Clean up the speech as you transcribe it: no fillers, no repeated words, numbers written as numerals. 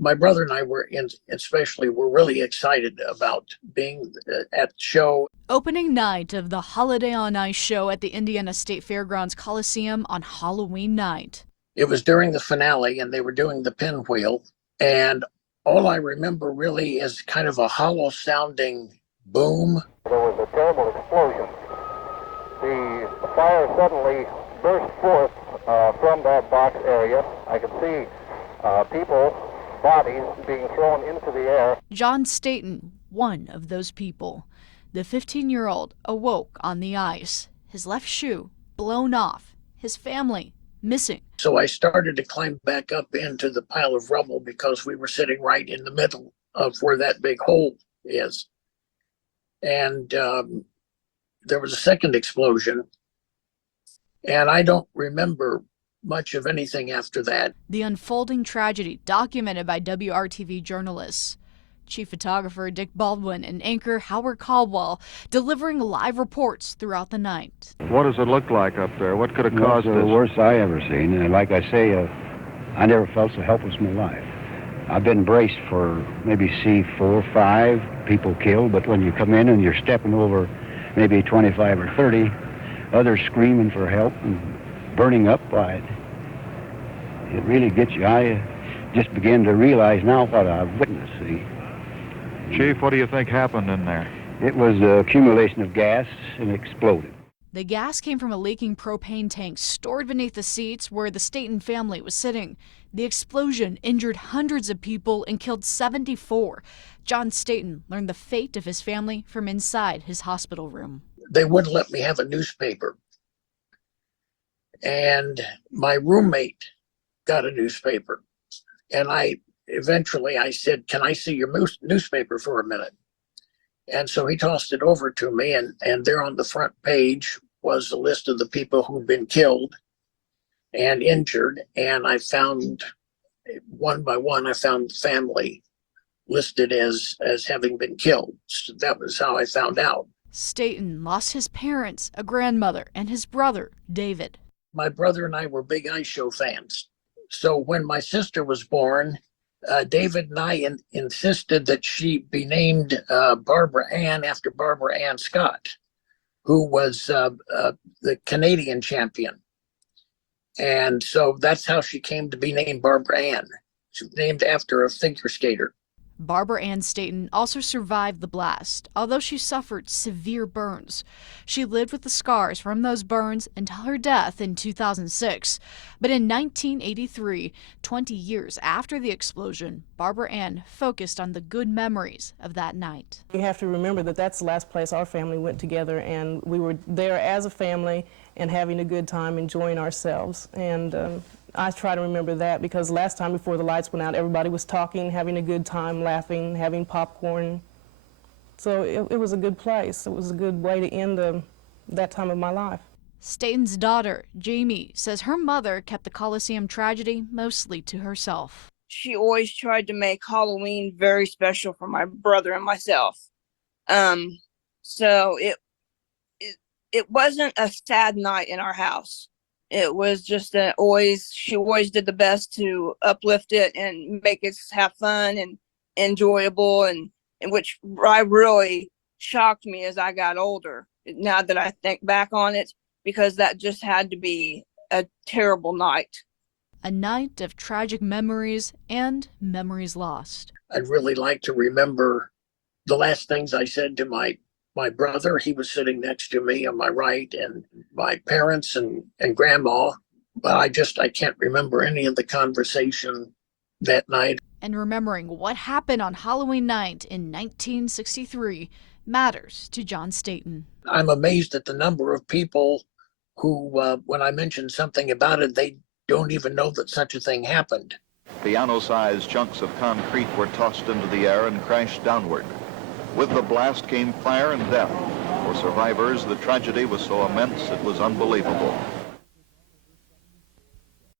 My brother and I especially were really excited about being at the show. Opening night of the Holiday on Ice show at the Indiana State Fairgrounds Coliseum on Halloween night. It was during the finale, and they were doing the pinwheel. And all I remember really is kind of a hollow sounding boom. There was a terrible explosion. The fire suddenly burst forth from that box area. I could see people, bodies being thrown into the air. John Staton, one of those people. The 15-year-old awoke on the ice, his left shoe blown off, his family missing. So I started to climb back up into the pile of rubble because we were sitting right in the middle of where that big hole is. And there was a second explosion, and I don't remember much of anything after that. The unfolding tragedy documented by WRTV journalists. Chief photographer Dick Baldwin and anchor Howard Caldwell delivering live reports throughout the night. What does it look like up there? What could have caused this? It's the worst I ever seen. And like I say, I never felt so helpless in my life. I've been braced for maybe see 4 or 5 people killed, but when you come in and you're stepping over maybe 25 or 30, others screaming for help and burning up by it, it really gets you. I just begin to realize now what I've witnessed. See? Chief, what do you think happened in there? It was an accumulation of gas and exploded. The gas came from a leaking propane tank stored beneath the seats where the Staton family was sitting. The explosion injured hundreds of people and killed 74. John Staton learned the fate of his family from inside his hospital room. They wouldn't let me have a newspaper. And my roommate got a newspaper. And eventually I said, "Can I see your newspaper for a minute?" And so he tossed it over to me, and there on the front page was a list of the people who'd been killed and injured. And I found, one by one, I found the family listed as having been killed. So that was how I found out. Staton lost his parents, a grandmother, and his brother, David. My brother and I were big ice show fans. So when my sister was born, David and I insisted that she be named Barbara Ann after Barbara Ann Scott, who was the Canadian champion. And so that's how she came to be named Barbara Ann. She was named after a figure skater. Barbara Ann Staton also survived the blast, although she suffered severe burns. She lived with the scars from those burns until her death in 2006. But in 1983, 20 years after the explosion, Barbara Ann focused on the good memories of that night. You have to remember that that's the last place our family went together, and we were there as a family and having a good time, enjoying ourselves. And I try to remember that because last time before the lights went out, everybody was talking, having a good time, laughing, having popcorn. So it was a good place. It was a good way to end that time of my life. Staton's daughter, Jamie, says her mother kept the Coliseum tragedy mostly to herself. She always tried to make Halloween very special for my brother and myself. So it wasn't a sad night in our house. It was just she always did the best to uplift it and make it have fun and enjoyable, and which I really shocked me as I got older, now that I think back on it, because that just had to be a terrible night. A night of tragic memories and memories lost. I'd really like to remember the last things I said to my brother. He was sitting next to me on my right, and my parents and grandma. But I can't remember any of the conversation that night. And remembering what happened on Halloween night in 1963 matters to John Staton. I'm amazed at the number of people who, when I mention something about it, they don't even know that such a thing happened. Piano-sized chunks of concrete were tossed into the air and crashed downward. With the blast came fire and death. For survivors, the tragedy was so immense it was unbelievable.